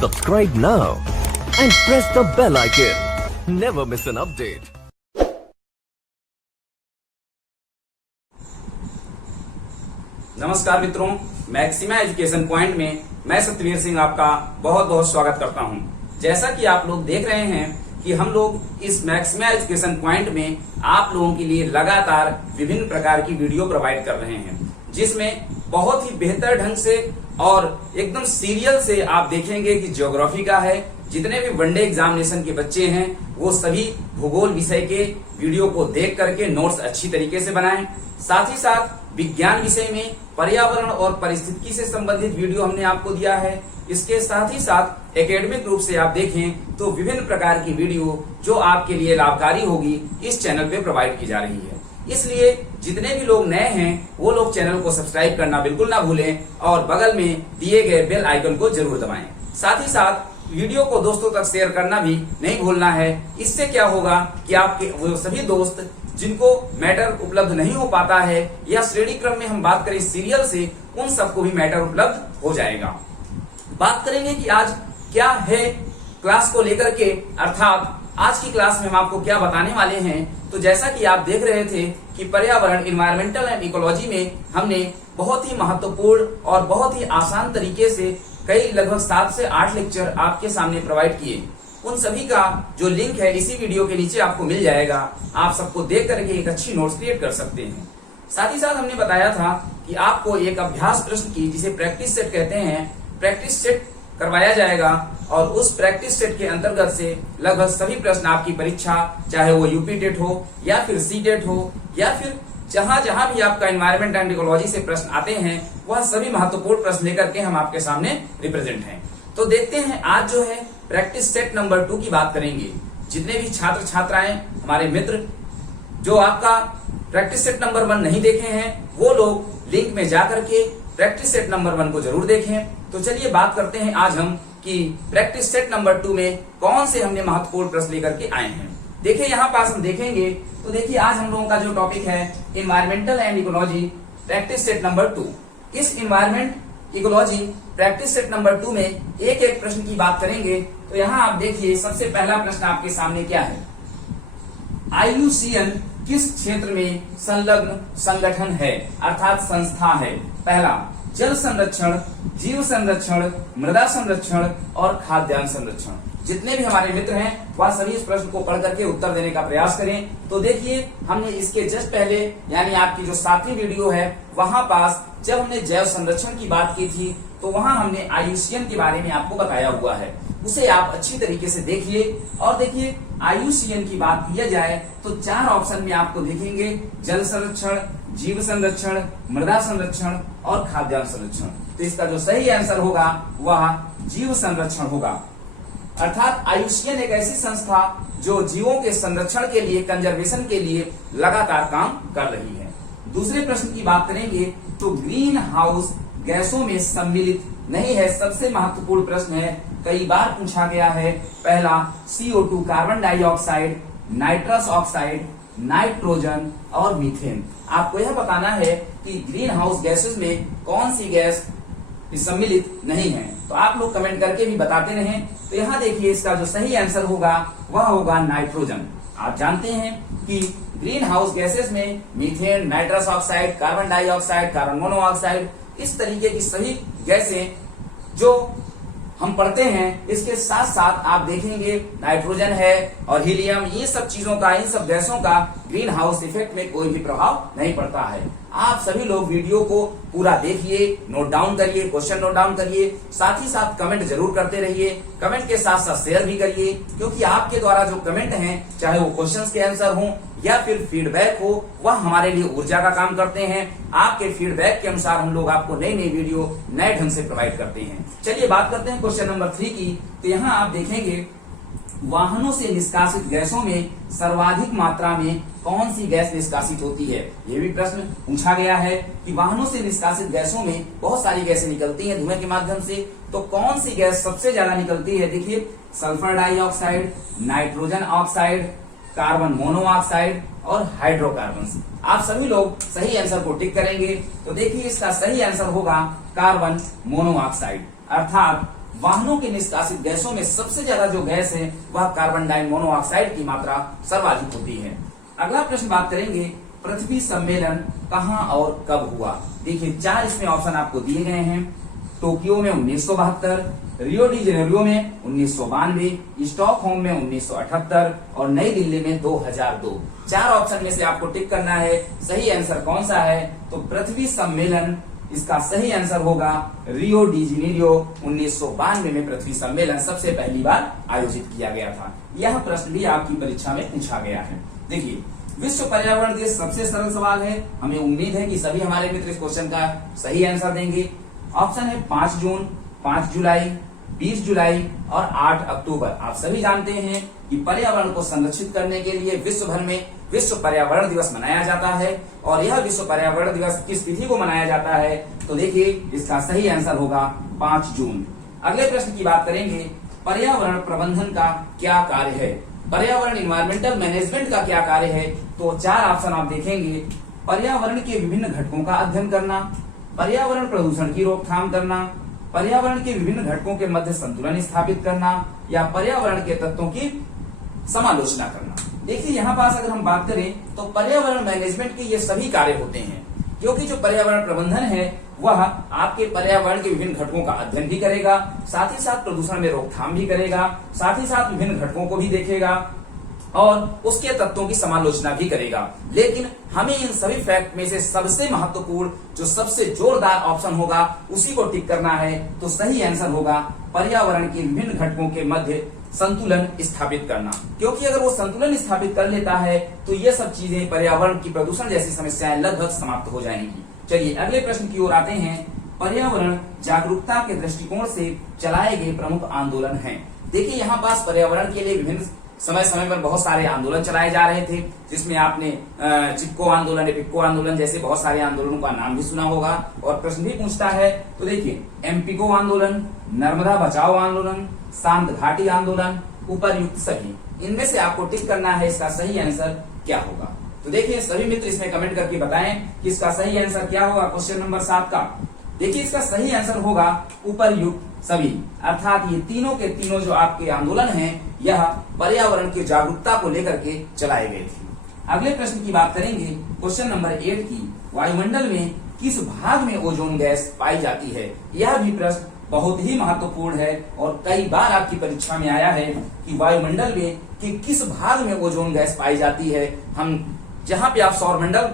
Subscribe now and press the bell icon. Never miss an update. नमस्कार मित्रों, maxima education point में मैं सत्यवीर सिंह आपका बहुत बहुत स्वागत करता हूं। जैसा कि आप लोग देख रहे हैं कि हम लोग इस मैक्सिमा एजुकेशन पॉइंट में आप लोगों के लिए लगातार विभिन्न प्रकार की वीडियो प्रोवाइड कर रहे हैं, जिसमें बहुत ही बेहतर ढंग से और एकदम सीरियल से आप देखेंगे कि ज्योग्राफी का है, जितने भी वनडे एग्जामिनेशन के बच्चे हैं वो सभी भूगोल विषय के वीडियो को देख करके नोट्स अच्छी तरीके से बनाएं। साथ ही साथ विज्ञान विषय में पर्यावरण और परिस्थिति से संबंधित वीडियो हमने आपको दिया है। इसके साथ ही साथ एकेडमिक रूप से आप देखें तो विभिन्न प्रकार की वीडियो जो आपके लिए लाभकारी होगी इस चैनल पे प्रोवाइड की जा रही है। इसलिए जितने भी लोग नए हैं वो लोग चैनल को सब्सक्राइब करना बिल्कुल ना भूलें और बगल में दिए गए बेल आइकन को जरूर दबाएं। साथ ही साथ वीडियो को दोस्तों तक शेयर करना भी नहीं भूलना है। इससे क्या होगा कि आपके वो सभी दोस्त जिनको मैटर उपलब्ध नहीं हो पाता है या श्रेणी क्रम में हम बात करें सीरियल से, उन सबको भी मैटर उपलब्ध हो जाएगा। बात करेंगे कि आज क्या है क्लास को लेकर के, अर्थात आज की क्लास में हम आपको क्या बताने वाले हैं। तो जैसा कि आप देख रहे थे कि पर्यावरण, इन्वायरमेंटल एंड इकोलॉजी में हमने बहुत ही महत्वपूर्ण और बहुत ही आसान तरीके से कई लगभग 7 से 8 लेक्चर आपके सामने प्रोवाइड किए। उन सभी का जो लिंक है इसी वीडियो के नीचे आपको मिल जाएगा। आप सबको देख करके एक अच्छी नोट्स क्रिएट कर सकते हैं। साथ ही साथ हमने बताया था कि आपको एक अभ्यास प्रश्न की, जिसे प्रैक्टिस सेट कहते हैं, प्रैक्टिस सेट करवाया जाएगा और उस प्रैक्टिस सेट के अंतर्गत से लगभग सभी प्रश्न आपकी परीक्षा, चाहे वो यूपी टेट हो या फिर सी टेट हो या फिर जहां जहां भी आपका एनवायरमेंट एंड इकोलॉजी से प्रश्न आते हैं, वह सभी महत्वपूर्ण प्रश्न लेकर के हम आपके सामने रिप्रेजेंट हैं। तो देखते हैं आज जो है प्रैक्टिस सेट नंबर 2 की बात करेंगे। जितने भी छात्र छात्राएं, हमारे मित्र जो आपका प्रैक्टिस सेट नंबर 1 नहीं देखे हैं, वो लोग लिंक में जाकर के प्रैक्टिस सेट नंबर 1 को जरूर देखें। तो चलिए बात करते हैं आज हम कि प्रैक्टिस सेट नंबर 2 में कौन से हमने महत्वपूर्ण प्रश्न लेकर के आए हैं। देखिए यहाँ पास हम देखेंगे तो देखिए आज हम लोगों का जो टॉपिक है environmental and ecology practice set number 2। इस environment ecology practice set number 2 में एक एक प्रश्न की बात करेंगे। तो यहाँ आप देखिए सबसे पहला प्रश्न आपके सामने क्या है। IUCN किस क्षेत्र में संलग्न संगठन है, अर्थात संस्था है। पहला, जल संरक्षण, जीव संरक्षण, मृदा संरक्षण और खाद्यान्न संरक्षण। जितने भी हमारे मित्र हैं वह सभी इस प्रश्न को पढ़ करके उत्तर देने का प्रयास करें। तो देखिए हमने इसके जस्ट पहले यानी आपकी जो 7वीं वीडियो है वहां पास जब हमने जैव संरक्षण की बात की थी तो वहां हमने IUCN के बारे में आपको बताया हुआ है, उसे आप अच्छी तरीके से देखिए। और देखिए IUCN की बात किया जाए तो 4 ऑप्शन में आपको देखेंगे, जल संरक्षण, जीव संरक्षण, मृदा संरक्षण और खाद्यान्न संरक्षण। तो इसका जो सही आंसर होगा वह जीव संरक्षण होगा। अर्थात IUCN एक ऐसी संस्था जो जीवों के संरक्षण के लिए, कंजर्वेशन के लिए लगातार काम कर रही है। दूसरे प्रश्न की बात करेंगे तो ग्रीन हाउस गैसों में सम्मिलित नहीं है, सबसे महत्वपूर्ण प्रश्न है, कई बार पूछा गया है। पहला, CO2 carbon dioxide, nitrous oxide, nitrogen और मीथेन। आपको यह बताना है कि ग्रीन हाउस गैसेस में कौन सी गैस सम्मिलित नहीं है। तो आप लोग कमेंट करके भी बताते रहें। तो यहाँ देखिए इसका जो सही आंसर होगा वह होगा नाइट्रोजन। आप जानते हैं कि ग्रीन हाउस गैसेस में methane, nitrous oxide, carbon dioxide, carbon monoxide, इस तरीके की सभी गैसें जो हम पढ़ते हैं, इसके साथ साथ आप देखेंगे नाइट्रोजन है और हीलियम, ये सब चीजों का, इन सब गैसों का ग्रीन हाउस इफेक्ट में कोई भी प्रभाव नहीं पड़ता है। आप सभी लोग वीडियो को पूरा देखिए, नोट डाउन करिए, क्वेश्चन नोट डाउन करिए, साथ ही साथ कमेंट जरूर करते रहिए। कमेंट के साथ साथ शेयर भी करिए, क्योंकि आपके द्वारा जो कमेंट हैं, चाहे वो क्वेश्चंस के आंसर हों या फिर फीडबैक हो, वह हमारे लिए ऊर्जा का काम करते हैं। आपके फीडबैक के अनुसार हम लोग आपको नई नई वीडियो नए ढंग से प्रोवाइड करते हैं। चलिए बात करते हैं क्वेश्चन नंबर 3 की। तो यहाँ आप देखेंगे वाहनों से निष्कासित गैसों में सर्वाधिक मात्रा में कौन सी गैस निष्कासित होती है। ये भी प्रश्न पूछा गया है कि वाहनों से निष्कासित गैसों में बहुत सारी गैसें निकलती हैं धुएं के माध्यम से, तो कौन सी गैस सबसे ज्यादा निकलती है। देखिए sulphur dioxide, nitrogen oxide, carbon monoxide और हाइड्रोकार्बन। आप सभी लोग सही आंसर को टिक करेंगे। तो देखिए इसका सही आंसर होगा कार्बन मोनोऑक्साइड, अर्थात वाहनों के निष्कासित गैसों में सबसे ज्यादा जो गैस है वह कार्बन डाई मोनोऑक्साइड की मात्रा सर्वाधिक होती है। अगला प्रश्न बात करेंगे, पृथ्वी सम्मेलन कहां और कब हुआ। देखिए 4 इसमें ऑप्शन आपको दिए गए हैं। टोक्यो में 1972, रियो डी जेनेरियो में 1992, स्टॉकहोम में 1978 और नई दिल्ली में 2002। 4 ऑप्शन में से आपको टिक करना है सही आंसर कौन सा है। तो पृथ्वी सम्मेलन इसका सही आंसर होगा रियो डी जेनेरियो। 1992 में पृथ्वी सम्मेलन सबसे पहली बार आयोजित किया गया था। यह प्रश्न भी आपकी परीक्षा में पूछा गया है। देखिए विश्व पर्यावरण दिवस सबसे सरल सवाल है, हमें उम्मीद है कि सभी हमारे मित्र इस क्वेश्चन का सही आंसर देंगे। ऑप्शन है 5 जून, 5 जुलाई, 20 जुलाई और 8 अक्टूबर। आप सभी जानते हैं कि पर्यावरण को संरक्षित करने के लिए विश्व भर में विश्व पर्यावरण दिवस मनाया जाता है। और यह विश्व पर्यावरण दिवस किस तिथि को मनाया जाता है, तो देखिए इसका सही आंसर होगा 5 जून। अगले प्रश्न की बात करेंगे, पर्यावरण प्रबंधन का क्या कार्य है। पर्यावरण इन्वायरमेंटल मैनेजमेंट का क्या कार्य है। तो 4 ऑप्शन आप देखेंगे, पर्यावरण के विभिन्न घटकों का अध्ययन करना, पर्यावरण प्रदूषण की रोकथाम करना, पर्यावरण के विभिन्न घटकों के मध्य संतुलन स्थापित करना या पर्यावरण के तत्वों की समालोचना करना। देखिए यहाँ पास अगर हम बात करें तो पर्यावरण मैनेजमेंट के ये सभी कार्य होते हैं, क्योंकि जो पर्यावरण प्रबंधन है वह आपके पर्यावरण के विभिन्न घटकों का अध्ययन भी करेगा, साथ ही साथ प्रदूषण में रोकथाम भी करेगा, साथ ही साथ विभिन्न घटकों को भी देखेगा और उसके तत्वों की समालोचना भी करेगा। लेकिन हमें इन सभी फैक्ट में से सबसे महत्वपूर्ण जो सबसे जोरदार ऑप्शन होगा उसी को टिक करना है। तो सही आंसर होगा पर्यावरण के विभिन्न घटकों के मध्य संतुलन स्थापित करना, क्योंकि अगर वो संतुलन स्थापित कर लेता है तो ये सब चीजें पर्यावरण की प्रदूषण जैसी समस्याएं लगभग समाप्त हो जाएंगी। चलिए अगले प्रश्न की ओर आते हैं, पर्यावरण जागरूकता के दृष्टिकोण से चलाए गए प्रमुख आंदोलन हैं। देखिए यहाँ पास पर्यावरण के लिए विभिन्न समय समय पर बहुत सारे आंदोलन चलाए जा रहे थे, जिसमें आपने चिपको आंदोलन, एपिको आंदोलन जैसे बहुत सारे आंदोलनों का नाम भी सुना होगा। और प्रश्न भी पूछता है तो देखिए एमपीको आंदोलन, नर्मदा बचाओ आंदोलन, शांत घाटी आंदोलन, उपर्युक्त सभी, इनमें से आपको टिक करना है इसका सही आंसर क्या होगा। तो देखिए सभी मित्र इसमें कमेंट करके बताएं कि इसका सही आंसर क्या होगा क्वेश्चन नंबर 7 का। देखिए इसका सही आंसर होगा उपर्युक्त सभी, अर्थात ये तीनों के तीनों जो आपके आंदोलन हैं यह पर्यावरण की जागरूकता को लेकर के चलाए गए थे। अगले प्रश्न की बात करेंगे क्वेश्चन नंबर 8 की, वायुमंडल में किस भाग में ओजोन गैस पाई जाती है। यह भी प्रश्न बहुत ही महत्वपूर्ण है और कई बार आपकी परीक्षा में आया है कि वायुमंडल में कि किस भाग में ओजोन गैस पाई जाती है। हम जहां पे आप सौरमंडल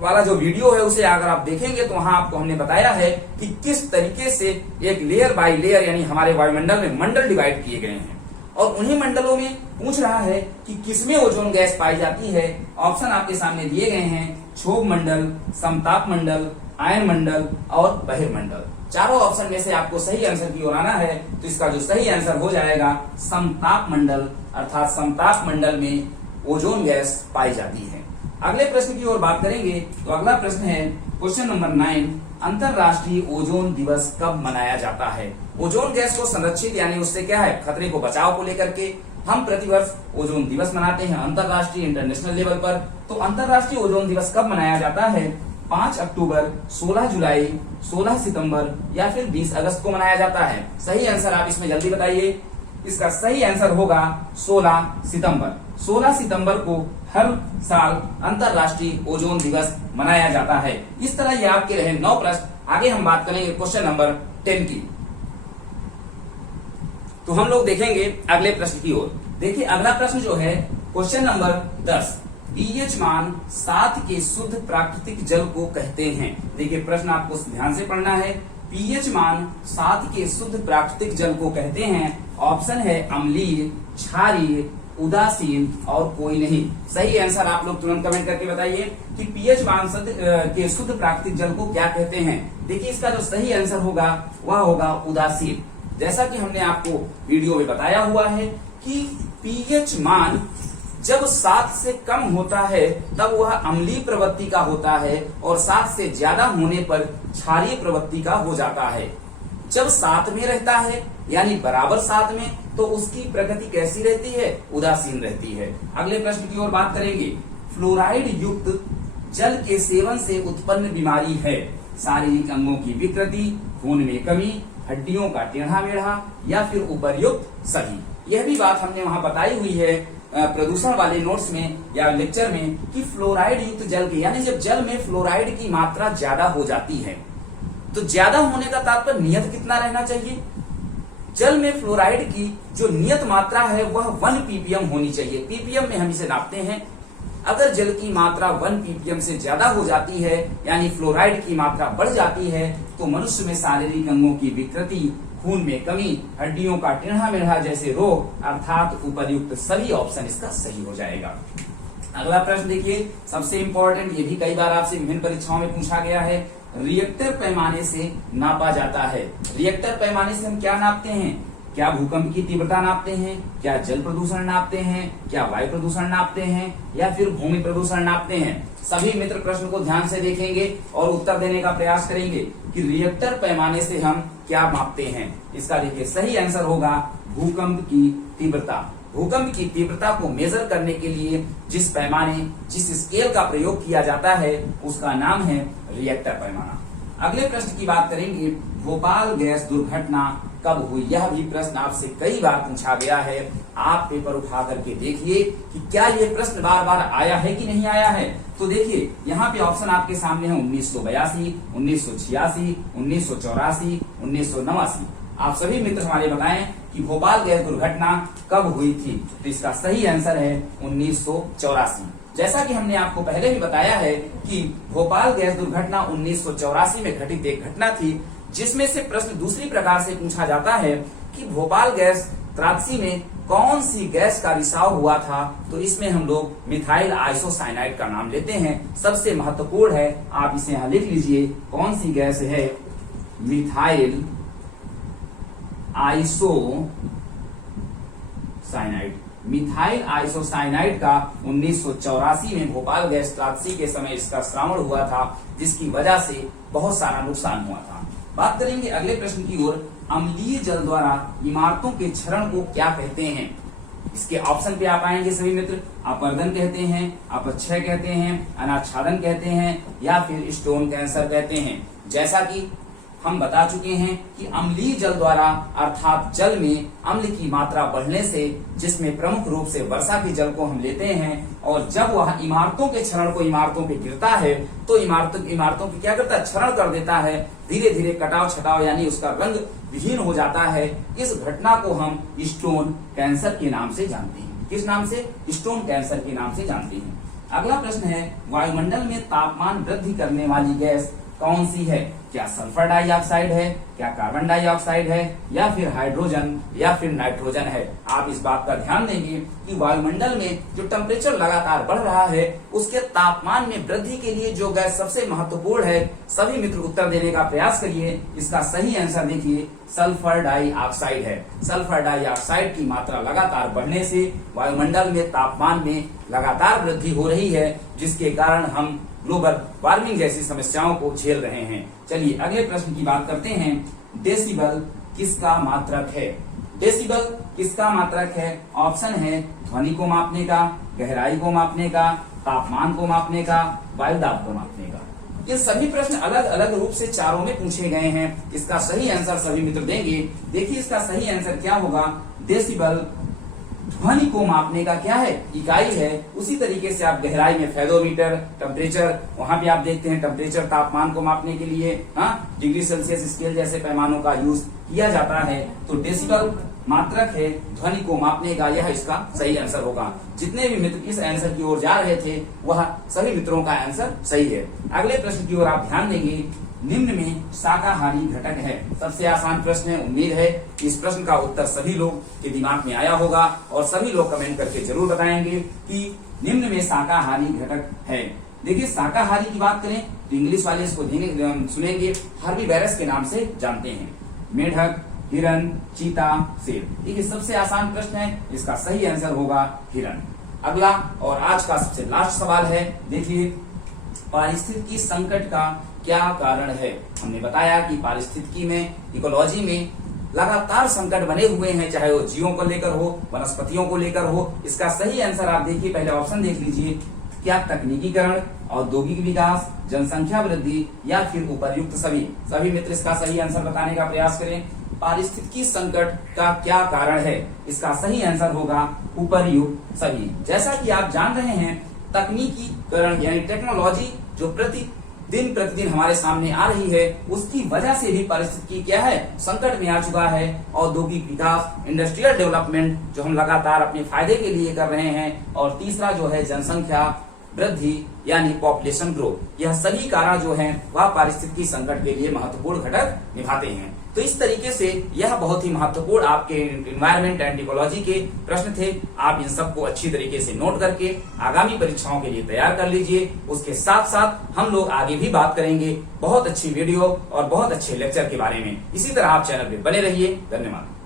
वाला जो वीडियो है उसे अगर आप देखेंगे तो वहां आपको हमने बताया है कि किस तरीके से एक लेयर बाय लेयर यानी हमारे वायुमंडल में मंडल डिवाइड किए गए हैं और उन्हीं मंडलों में पूछ रहा है कि किसमें ओजोन गैस पाई जाती है। ऑप्शन आपके सामने दिए गए हैं, क्षोभ मंडल, समताप मंडल, आयन मंडल और बहिर्मंडल। चारों ऑप्शन में से आपको सही आंसर की ओर आना है, तो इसका जो सही आंसर हो जाएगा समताप मंडल, अर्थात समताप मंडल में ओजोन गैस पाई जाती है। अगले प्रश्न की ओर बात करेंगे तो अगला प्रश्न है क्वेश्चन नंबर 9, अंतरराष्ट्रीय ओजोन दिवस कब मनाया जाता है। ओजोन गैस को संरक्षित यानी उससे क्या है खतरे को बचाव को लेकर के हम प्रतिवर्ष ओजोन दिवस मनाते हैं अंतरराष्ट्रीय इंटरनेशनल लेवल पर। तो अंतरराष्ट्रीय ओजोन दिवस कब मनाया जाता है, 5 अक्टूबर, 16 जुलाई, 16 सितंबर या फिर 20 अगस्त को मनाया जाता है। सही आंसर आप इसमें जल्दी बताइए। इसका सही आंसर होगा 16 सितंबर। 16 सितंबर को हर साल अंतरराष्ट्रीय ओजोन दिवस मनाया जाता है। इस तरह ये आपके रहे 9 प्रश्न। आगे हम बात करेंगे क्वेश्चन नंबर 10 की। तो हम लोग देखेंगे अगले प्रश्न की ओर। देखिए अगला प्रश्न जो है क्वेश्चन नंबर 10, पीएच मान 7 के शुद्ध प्राकृतिक जल को कहते हैं। देखिए प्रश्न आपको ध्यान से पढ़ना है। पीएच मान 7 के शुद्ध प्राकृतिक जल को कहते हैं। ऑप्शन है अम्लीय, क्षारीय, उदासीन और कोई नहीं। सही आंसर आप लोग तुरंत कमेंट करके बताइए कि पीएच मान के शुद्ध प्राकृतिक जल को क्या कहते हैं। देखिए इसका जो सही आंसर होगा वह होगा उदासीन। जैसा कि हमने आपको वीडियो में बताया हुआ है कि पीएच मान जब 7 से कम होता है तब वह अम्लीय प्रवृत्ति का होता है और 7 से ज्यादा होने पर क्षारीय प्रवृत्ति का हो जाता है। जब 7 में रहता है यानी बराबर 7 में, तो उसकी प्रकृति कैसी रहती है, उदासीन रहती है। अगले प्रश्न की ओर बात करेंगे। फ्लोराइड युक्त जल के सेवन से उत्पन्न बीमारी है। शारीरिक अंगों की विकृति, खून में कमी, हड्डियों का टेढ़ा मेढ़ा या फिर उपर्युक्त सभी। यह भी बात हमने वहां बताई हुई है प्रदूषण वाले नोट्स में या लेक्चर में कि फ्लोराइड युक्त जल के, यानी जब जल में फ्लोराइड की मात्रा ज्यादा हो जाती है तो ज्यादा होने का तात्पर्य नियत कितना रहना चाहिए। जल में फ्लोराइड की जो नियत मात्रा है वह 1 ppm होनी चाहिए। ppm में हम इसे नापते हैं। अगर जल की मात्रा 1 ppm से ज्यादा हो जाती है यानी फ्लोराइड की मात्रा बढ़ जाती है तो मनुष्य में शारीरिक अंगों की विकृति, खून में कमी, हड्डियों का टेढ़ा मेढ़ा जैसे रोग अर्थात उपर्युक्त सभी ऑप्शन इसका सही हो जाएगा। अगला प्रश्न देखिए, सबसे इंपॉर्टेंट, ये भी कई बार आपसे विभिन्न परीक्षाओं में पूछा गया है। रिएक्टर पैमाने से नापा जाता है। रिएक्टर पैमाने से हम क्या नापते हैं? क्या भूकंप की तीव्रता नापते हैं, क्या जल प्रदूषण नापते हैं, क्या वायु प्रदूषण नापते हैं या फिर भूमि प्रदूषण नापते हैं? सभी मित्र प्रश्न को ध्यान से देखेंगे और उत्तर देने का प्रयास करेंगे कि रिएक्टर पैमाने से हम क्या मापते हैं। इसका देखिए सही आंसर होगा भूकंप की तीव्रता। भूकंप की तीव्रता को मेजर करने के लिए जिस पैमाने, जिस स्केल का प्रयोग किया जाता है उसका नाम है रिएक्टर पैमाना। अगले प्रश्न की बात करेंगे, भोपाल गैस दुर्घटना कब हुई? यह भी प्रश्न आपसे कई बार पूछा गया है। आप पेपर उठा करके देखिए कि क्या यह प्रश्न बार बार आया है कि नहीं आया है। तो देखिए यहाँ पे ऑप्शन आपके सामने है 1982, 1986, 1984, 1989। आप सभी मित्र हमारे बताएं कि भोपाल गैस दुर्घटना कब हुई थी। तो इसका सही आंसर है 1984। जैसा कि हमने आपको पहले भी बताया है कि भोपाल गैस दुर्घटना 1984 में घटित एक घटना थी, जिसमें से प्रश्न दूसरी प्रकार से पूछा जाता है कि भोपाल गैस त्रासदी में कौन सी गैस का रिसाव हुआ था। तो इसमें हम लोग मिथाइल आइसोसाइनाइड का नाम लेते हैं। सबसे महत्वपूर्ण है, आप इसे यहां लिख लीजिए, कौन सी गैस है? Methyl isocyanide. मिथाइल आइसोसाइनाइड का 1984 में भोपाल गैस त्रासदी के समय इसका श्रावण हुआ था, जिसकी वजह से बहुत सारा नुकसान हुआ था। बात करेंगे अगले प्रश्न की ओर, अम्लीय जल द्वारा इमारतों के क्षरण को क्या कहते हैं? इसके ऑप्शन पे आप आएंगे सभी मित्र। अपरदन कहते हैं, अपक्षय कहते हैं, अनाच्छादन कहते हैं या फिर स्टोन कैंसर कहते हैं। जैसा कि हम बता चुके हैं कि अम्लीय जल द्वारा अर्थात जल में अम्ल की मात्रा बढ़ने से, जिसमें प्रमुख रूप से वर्षा के जल को हम लेते हैं, और जब वह इमारतों के क्षरण को इमारतों पे गिरता है तो इमारतों की क्या करता है? क्षरण कर देता है। धीरे धीरे कटाव छटाव यानी उसका रंग विहीन हो जाता है। इस घटना को हम स्टोन कैंसर के नाम से जानते हैं। किस नाम से? स्टोन कैंसर के नाम से जानते हैं। अगला प्रश्न है, वायुमंडल में तापमान वृद्धि करने वाली गैस कौन सी है? क्या सल्फर डाइऑक्साइड है, क्या कार्बन डाइऑक्साइड है या फिर हाइड्रोजन या फिर नाइट्रोजन है? आप इस बात का ध्यान देंगे कि वायुमंडल में जो टेम्परेचर लगातार बढ़ रहा है उसके तापमान में वृद्धि के लिए जो गैस सबसे महत्वपूर्ण है, सभी मित्र उत्तर देने का प्रयास करिए। इसका सही आंसर देखिए सल्फर डाइऑक्साइड है। सल्फर डाइऑक्साइड की मात्रा लगातार बढ़ने से वायुमंडल में तापमान में लगातार वृद्धि हो रही है, जिसके कारण हम ग्लोबल वार्मिंग जैसी समस्याओं को झेल रहे हैं। चलिए अगले प्रश्न की बात करते हैं, डेसिबल किसका मात्रक है? डेसिबल किसका मात्रक है? ऑप्शन है ध्वनि को मापने का, गहराई को मापने का, तापमान को मापने का, वायु दाब को मापने का। ये सभी प्रश्न अलग अलग रूप से चारों में पूछे गए हैं। इसका सही आंसर सभी मित्र देंगे। देखिए इसका सही आंसर क्या होगा? डेसिबल ध्वनि को मापने का क्या है? इकाई है। उसी तरीके से आप गहराई में फेदोमीटर, टेम्परेचर, वहां भी आप देखते हैं टेम्परेचर तापमान को मापने के लिए डिग्री सेल्सियस स्केल जैसे पैमानों का यूज किया जाता है। तो डेसिबल मात्रक है ध्वनि को मापने का, यह इसका सही आंसर होगा। जितने भी मित्र इस आंसर की ओर जा रहे थे वह सभी मित्रों का आंसर सही है। अगले प्रश्न की ओर आप ध्यान देंगे, निम्न में शाकाहारी घटक है। सबसे आसान प्रश्न है। उम्मीद है कि इस प्रश्न का उत्तर सभी लोग के दिमाग में आया होगा और सभी लोग कमेंट करके जरूर बताएंगे कि निम्न में शाकाहारी घटक है। देखिए शाकाहारी की बात करें तो इंग्लिश वाले इसको सुनेंगे हर्बीवोरस के नाम से जानते हैं। मेढक, हिरन, चीता, शेर। देखिए सबसे आसान प्रश्न है, इसका सही आंसर होगा हिरन। अगला और आज का सबसे लास्ट सवाल है। देखिए पारिस्थितिकी संकट का क्या कारण है? हमने बताया कि पारिस्थितिकी में, इकोलॉजी में लगातार संकट बने हुए हैं, चाहे वो जीवों को लेकर हो, वनस्पतियों को लेकर हो। इसका सही आंसर आप देखिए, पहले ऑप्शन देख लीजिए, क्या तकनीकीकरण, औद्योगिक विकास, जनसंख्या वृद्धि या फिर उपर्युक्त सभी? सभी मित्र इसका सही आंसर बताने का प्रयास करें। पारिस्थितिकी संकट का क्या कारण है? इसका सही आंसर होगा उपर्युक्त सभी। जैसा कि आप जान रहे हैं, तकनीकीकरण यानी टेक्नोलॉजी जो दिन प्रतिदिन हमारे सामने आ रही है, उसकी वजह से भी पारिस्थितिकी क्या है, संकट में आ चुका है। औद्योगिक विकास, इंडस्ट्रियल डेवलपमेंट जो हम लगातार अपने फायदे के लिए कर रहे हैं, और तीसरा जो है जनसंख्या वृद्धि यानी पॉपुलेशन ग्रोथ, यह सभी कारण जो हैं वह पारिस्थितिकी संकट के लिए महत्वपूर्ण घटक निभाते हैं। तो इस तरीके से यह बहुत ही महत्वपूर्ण आपके एनवायरमेंट एंड इकोलॉजी के प्रश्न थे। आप इन सबको अच्छी तरीके से नोट करके आगामी परीक्षाओं के लिए तैयार कर लीजिए। उसके साथ साथ हम लोग आगे भी बात करेंगे बहुत अच्छी वीडियो और बहुत अच्छे लेक्चर के बारे में। इसी तरह आप चैनल पे बने रहिए। धन्यवाद।